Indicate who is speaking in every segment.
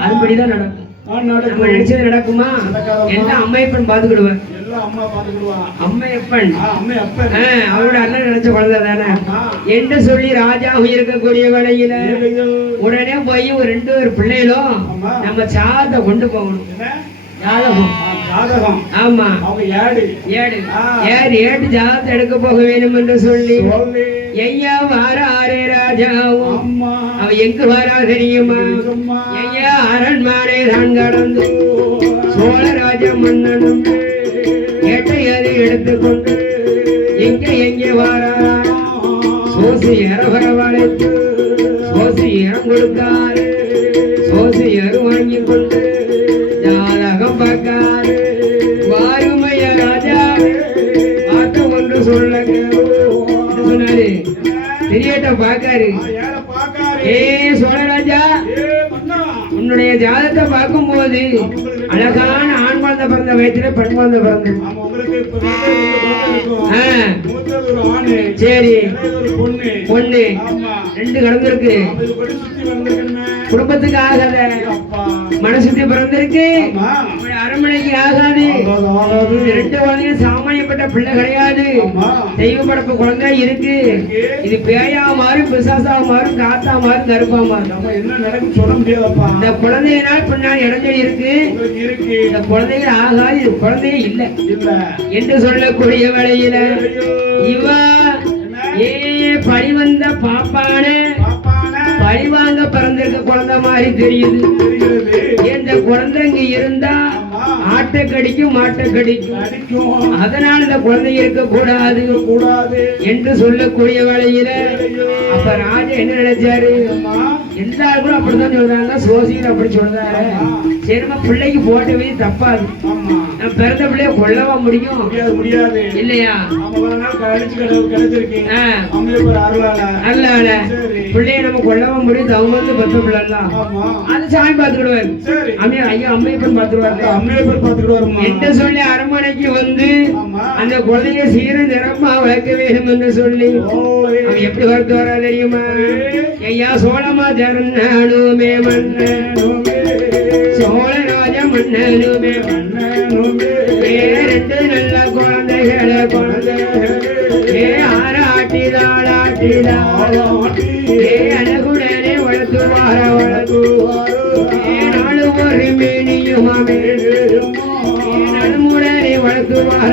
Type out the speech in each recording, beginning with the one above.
Speaker 1: அதுபடிதான் நடக்கும். நம்ம நினைச்சது நடக்குமா. எல்லாம் அம்மையப்பன் பாத்துக்கிடுவேன் அம்மையப்பன். அவரோட அண்ணன் நினைச்ச குழந்தை தானே. என்று சொல்லி ராஜா இருக்கக்கூடிய வேளையில
Speaker 2: ஏழைகள்.
Speaker 1: உடனே போய் ஒரு ரெண்டு ஒரு பிள்ளைகளும். நம்ம சாதத்தை கொண்டு போகணும்.
Speaker 2: என்ன?
Speaker 1: ஜாதகம். ஆமா.
Speaker 2: ஏடு.
Speaker 1: ஏடு. ஏடு ஜாதத்தை எடுக்க போக வேண்டும் என்று சொல்லி ஐயா வாராரே ராஜாவும். அவ எங்க வாரா தெரியுமா. ஐயா அரண்மானை தான் கடந்து. சோழராஜ மன்னனும் ஏட்டை அதை எடுத்துக்கொண்டு எங்க எங்க வாரா? சோசி இரவர வளைத்து சோசி இடம் கொடுக்காரு சோசி இரு வாங்கி கொண்டு
Speaker 2: ஏழை பாக்காரு
Speaker 1: ஏ சோழராஜா உன்னுடைய ஜாதகத்தை பார்க்கும்போது அழகான ஆண் குழந்தை பிறந்த வயசுல பெண் குழந்தை
Speaker 2: ஆணு.
Speaker 1: சரி.
Speaker 2: பொண்ணு.
Speaker 1: ரெண்டு
Speaker 2: வந்திருக்கேன்னு.
Speaker 1: குடும்பத்துக்கு
Speaker 2: அப்பா
Speaker 1: மனசுக்கு பிறந்திருக்கு. அரண்மனைக்கு ஆகாது.
Speaker 2: ஆகாது, ஆகாது.
Speaker 1: இந்த ரெண்டு குழந்தையும் சாமானியப்பட்ட பிள்ளை கிடையாது. தெய்வ படைப்பு குழந்தை இருக்கு. இது பேயா மாறும் பிசாசா மாறும் காத்தா மாறும் கருப்பா மாறும்.
Speaker 2: நம்ம என்ன நடக்கும் சொல்ல முடியாதப்பா.
Speaker 1: இந்த குழந்தையினால் பின்னால் இடைஞ்சல் இருக்கு.
Speaker 2: இருக்கு.
Speaker 1: இந்த குழந்தைகள் ஆகாது இது குழந்தையே இல்லை. என்று சொல்லக்கூடிய வேளையில. இவ ஏ பழி வந்த பாப்பான
Speaker 2: பாப்பான.
Speaker 1: பழி வாங்க பிறந்திருக்க குழந்தை மாதிரி தெரியுது. இந்த குழந்தை இங்க இருந்தா. ஆட்டை கடிக்கும் மாட்டை கடிக்கும் அதனால இந்த குழந்தை இருக்க கூடாது
Speaker 2: கூடாது
Speaker 1: என்று சொல்லக்கூடிய வேளையில. அப்ப ராஜா என்ன நினைச்சாரு? எல்லாரும் அப்படிதான் சொல்றாங்க. சோசியல் அப்படி சொல்றாரு. நம்ம பிள்ளைக்கு போட்ட வீதி தப்பாது நான் பிறந்த பிள்ளைய கொல்லவா முடியும்?
Speaker 2: முடியாது
Speaker 1: இல்லையா? நல்ல பிள்ளைய நம்ம கொல்லவா முடியும் அவங்க வந்து பத்த பிள்ளைலாம். அது சாமி பாத்துக்கிடுவாரு அம்மையா ஐயா அம்மையப்பன் பாத்துருவாரு
Speaker 2: அம்மையை பேர் பாத்துக்கிட்டு வருமா
Speaker 1: என்று சொல்லி அரண்மனைக்கு வந்து அந்த குழந்தைய சீர நிறமா வளர்க்க வேண்டும் என்று சொல்லி. அவன் எப்படி வளர்த்து வரா தெரியுமா? ஐயா சோழமா ஜரநானுமே மன்னன் சோழராஜ மன்னனுமே ஏ ரெண்டு நல்ல குழந்தைகள குழந்தைகள். ஆராட்டிதாளாட்டிதாளாட்டி அழகுடனே வளர்த்துவார. வளர்த்து ஏ ஒரு மேனியுமாமே. ஏ நடுமுடனே வளர்த்துவார.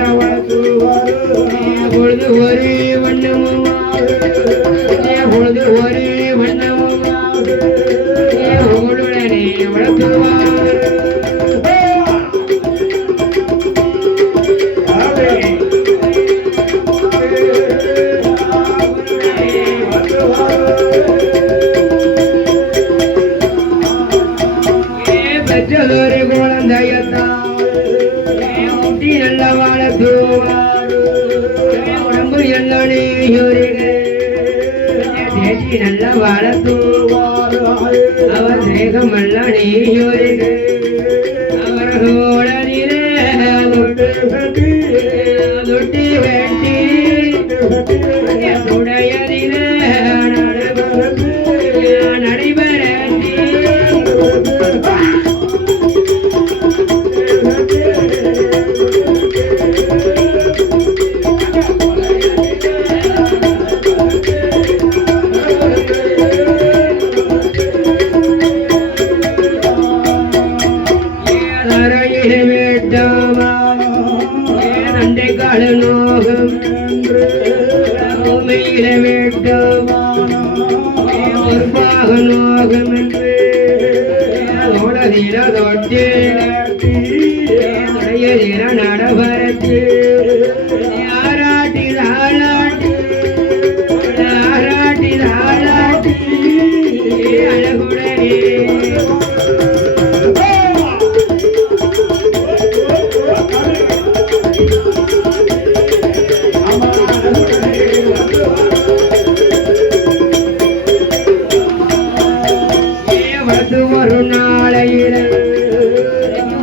Speaker 1: உடம்பு நல்ல தேடி நல்ல வாழத்துவார் அவர் தேகம் நல்ல நீருக நடையில நடபரத்தி ஆராட்டி தாளாட்டி ஆராட்டி தாளாட்டி அழகுடனே ஒரு நாளையில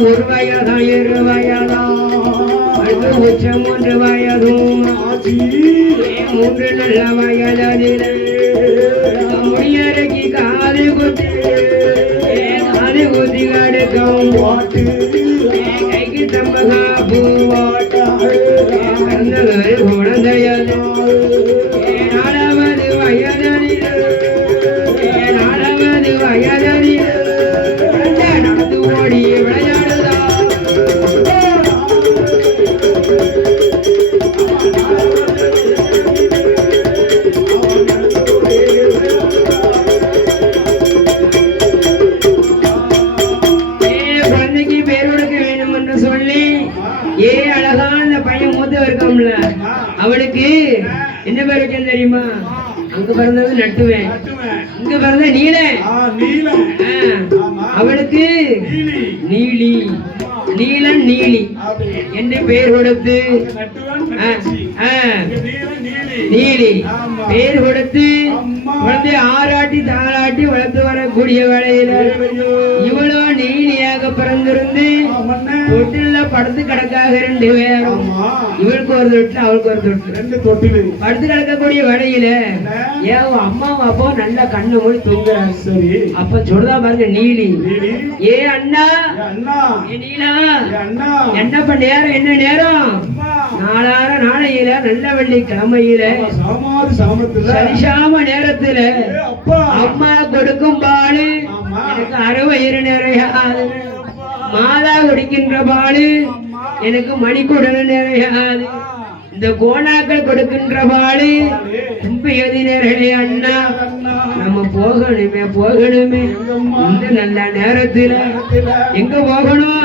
Speaker 1: ஒரு வயதான் இரு வயது. அடுத்து உச்சம் ஒன்று வயதும் மூன்று நல்ல வயதில் முடியறக்கி காது குத்து அது ஊதி கடுக்கும்
Speaker 2: பாட்டு
Speaker 1: கைக்கு தம்பகா பூவாட்டா பிறந்தது குழந்தையது
Speaker 2: ஆமா.
Speaker 1: அவனுக்கு
Speaker 2: நீலி.
Speaker 1: நீலி. நீலன் நீலி. என்று பெயர் கொடுத்து.
Speaker 2: ஆமா.
Speaker 1: பெயர் கொடுத்து. குழந்தை ஆராட்டி தாளாட்டி வளர்த்து வரக்கூடிய வேளையில
Speaker 2: ஐயோ.
Speaker 1: இவ்வளோ நீலியாக பிறந்திருந்து. தொட்டில படுத்து கிடக்காக ரெண்டு பேரும். இவளுக்கு ஒரு தொட்டில் அவளுக்கு ஒரு தொட்டில்
Speaker 2: ரெண்டு தொட்டிலு.
Speaker 1: படுத்து கிடக்கக்கூடிய வேளையில ஏன் அம்மாவும் அப்போ நல்லா கண்ணு மூடி தூங்குறாங்க
Speaker 2: சரி
Speaker 1: அப்ப சொல்றா பாருங்க நீலி. ஏ அண்ணா
Speaker 2: அண்ணா அண்ணா
Speaker 1: என்னப்ப நேரம் என்ன நேரம். நாளார நாளையில நல்ல வெள்ளி கிழமையில
Speaker 2: சாமாது சாமத்துல.
Speaker 1: சரிசாம நேரத்துல அம்மா கொடுக்கும் பாலு. எனக்கு அறுவயிறு நிறையாது மாதா குடிக்கின்ற பாலு எனக்கு மணிக்குடல் நிறையாது இந்த கோணாக்கள் கொடுக்கின்ற பாலு தும்பியதி நிறைய அண்ணா. நம்ம போகணுமே போகணுமே? இந்த நல்ல நேரத்துல எங்க போகணும்?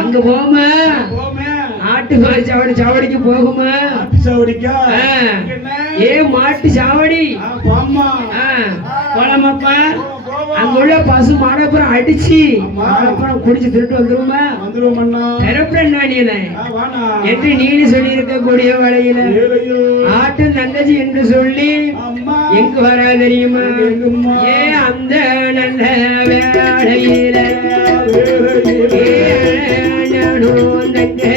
Speaker 1: அங்க போமே. ஆட்டு சாவடி சாவடிக்கு போகுமா
Speaker 2: ஆட்டு சாவடிக்கா?
Speaker 1: ஏ மாட்டு சாவடி போலாமாப்பா. அங்க உள்ள பசு மாடப்புறம் அடிச்சு. மாடப்புறம் குடிச்சு திருட்டு வந்துருமா
Speaker 2: வந்துருவோம்
Speaker 1: நீல
Speaker 2: ஆ, வாண்ணா.
Speaker 1: என்று நீலி சொல்லி இருக்கக்கூடிய
Speaker 2: ஏழையோ.
Speaker 1: ஆட்டு தங்கச்சி என்று சொல்லி. எங்க வரா தெரியுமா? ஏ அந்த நல்ல வேளையில
Speaker 2: ஏழையிலே.
Speaker 1: ஏ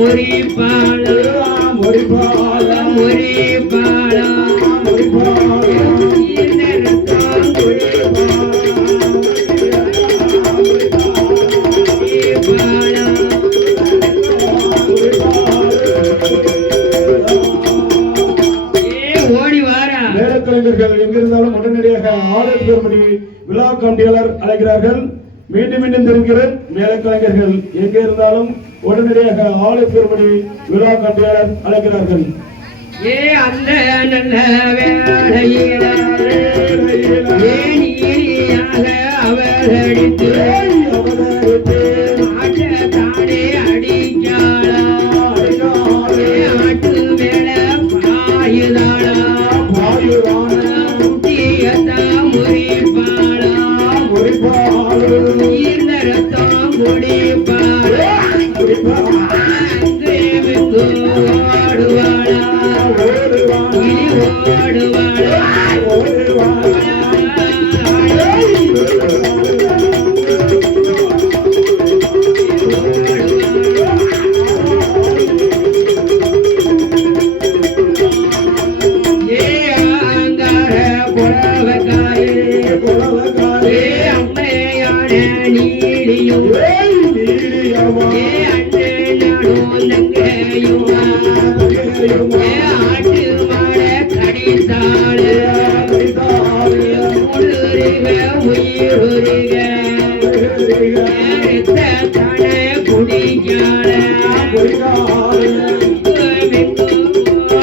Speaker 1: முட்டியத்தா முறிப்பாள முறிப்பாள இருநெருக்கம் குறிப்பாள ஏ ஓடி வாரா
Speaker 2: மேலக்கலைஞர்கள் எங்கிருந்தாலும் உடனடியாக சொல்லி விழா கமிட்டியாளர் அழைக்கிறார்கள். மீண்டும் மீண்டும் தெரிவிக்கிறேன். மேலக்கலைஞர்கள் எங்கே இருந்தாலும் உடனடியாக பெறும்படி விழா கமிட்டியாளர் அழைக்கிறார்கள்.
Speaker 1: ஏ அந்த நல்ல வேளையில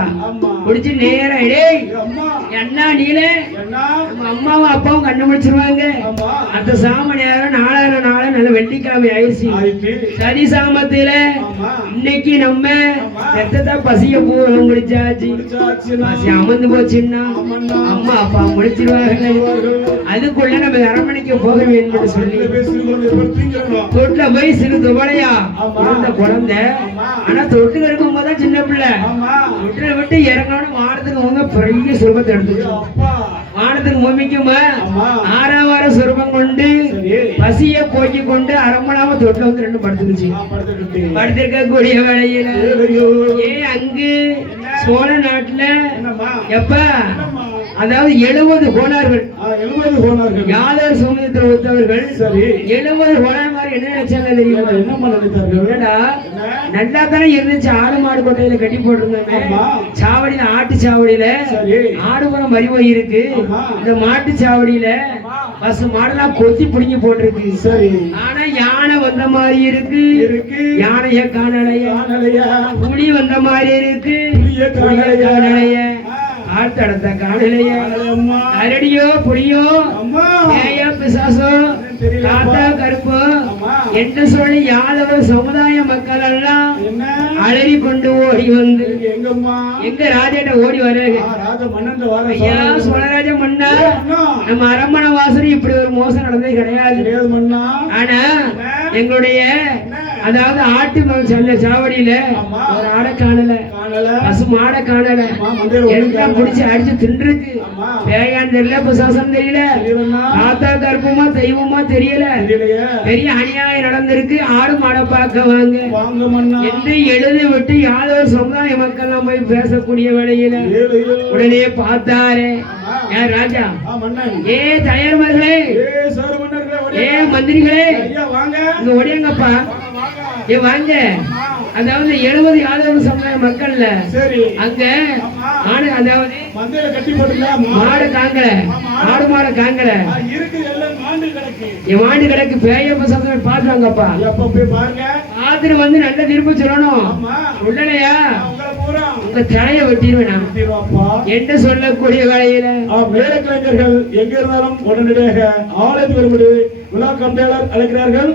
Speaker 1: தூரத்தை குடித்தா குடிச்சு நேரா டேய் என்ன நீலே? நம்ம அம்மாவும் அப்பாவும் கண்டுபிடிச்சிருவாங்க அந்த சாம நேரம் நாலாயிரம் நாள நல்ல வெள்ளிக்கிழமை ஆயிடுச்சு. சனி சாமத்துல இன்னைக்கு நம்ம ரத்தத்தை பசிய பூரம் முடிச்சாச்சு. பசி அமர்ந்து போச்சுன்னா அம்மா அப்பா முடிச்சிருவாங்க அதுக்குள்ள நம்ம அரண்மனைக்கு போக வேண்டும் சொல்லி தொட்டில போய் சிறு துவளையா? பிறந்த குழந்தை. ஆனா தொட்டுல இருக்கும் போதுதான் சின்ன பிள்ளை. தொட்டில விட்டு இறங்கணும் வானத்துக்கு அவங்க பெரிய சுரபத்தை எடுத்துச்சு வானத்துக்கு பூமிக்குமா ஆறாம் வார சுரபம் கொண்டு பசிய போக்கி கொண்டு அரண்மனாம தொட்டில வந்து ரெண்டு படுத்துக்குச்சு. படுத்திருக்க கூடிய வேளையில ஏ அங்கு சோழ நாட்டுல எப்ப? அதாவது எழுபது கோணார்கள்
Speaker 2: எழுபது போனார்கள்
Speaker 1: யாதவர் சமூகத்தில் ஒத்தவர்கள்
Speaker 2: சரி.
Speaker 1: எழுபது கோணார் மாதிரி என்ன நினைச்சாங்க தெரியுமா?
Speaker 2: என்ன நினைத்தார்கள்?
Speaker 1: நல்லா தானே இருந்துச்சு. ஆடு மாடு கொட்டையில கட்டி போட்டிருந்தோமே. சாவடியில ஆட்டு சாவடியில ஆடுபுறம் மறிவோய் இருக்கு. இந்த மாட்டு சாவடியில பசு மாடெல்லாம் கொத்தி பிடிங்கி போட்டிருக்கு.
Speaker 2: சரி.
Speaker 1: ஆனா யானை வந்த மாதிரி இருக்கு.
Speaker 2: இருக்கு.
Speaker 1: யானைய காணலையா. புலி வந்த மாதிரி இருக்கு.
Speaker 2: காணலையா?
Speaker 1: காணலைய.
Speaker 2: ஆ.
Speaker 1: ஆட்டடத்த காணலையா.
Speaker 2: அம்மா.
Speaker 1: ஏயா பிசாசோ. காத்தா கருப்போ என்று சொல்லி யாதவ சமுதாய மக்கள் எல்லாம் அலறி கொண்டு ஓடி வந்து.
Speaker 2: எங்கம்மா?
Speaker 1: எங்க ராஜேட்ட ஓடி வர்றாங்க
Speaker 2: ஆ, ராஜ மன்னன் வர
Speaker 1: ஐயா சோழராஜ மன்னா? நம்ம அரண்மனை வாசல் இப்படி ஒரு மோசம் நடந்தது கிடையாது. ஆனா எங்களுடைய அதாவது ஆட்டு சாவடியில. ஒரு ஆடை காணல. பசு மாடை காணல. எல்லாம். பிடிச்சு அடிச்சு தின்றுருக்கு.
Speaker 2: அம்மா.
Speaker 1: பேயான்னு தெரியல பிசாசம் தெரியல. காத்தா கருப்பமா தெய்வமா தெரியல. பெரிய அநியாயம் நடந்திருக்கு. ஆடு மாடை பார்க்க வாங்க. என்று எழுதி விட்டு யாதவ சமுதாய மக்கள் எல்லாம் போய் பேசக்கூடிய
Speaker 2: ஏழையோ
Speaker 1: உடனே பார்த்தாரே. யார் ராஜா? ஏ தயார்மார்களே
Speaker 2: ஏ.
Speaker 1: மந்திரிகளே. இங்க
Speaker 2: வாங்க.
Speaker 1: ஏ வாங்க. அதாவது எழுபது யாதவ சமுதாய மக்கள்ல
Speaker 2: சரி.
Speaker 1: அங்க ஆடு அதாவது
Speaker 2: மந்தையில கட்டி போட்டுல
Speaker 1: மாடு காங்கல. ஆடு மாடு காங்கல.
Speaker 2: இருக்கு. எல்லாம் மாண்டு கிடக்கு.
Speaker 1: என் மாடு கிடக்கு. பேய பசங்க பாத்துவாங்கப்பா பார்த்துட்டு வந்து நல்ல திரும்ப சொல்லணும்.
Speaker 2: பூரா.
Speaker 1: உங்க தலையை வெட்டிடுவேன். என்று சொல்லக்கூடிய வேலையில?
Speaker 2: ஆ, மேல கலைஞர்கள் எங்க இருந்தாலும் உடனடியாக ஆலயத்துக்கு வரும்படி விழா கம்பியாளர் அழைக்கிறார்கள்.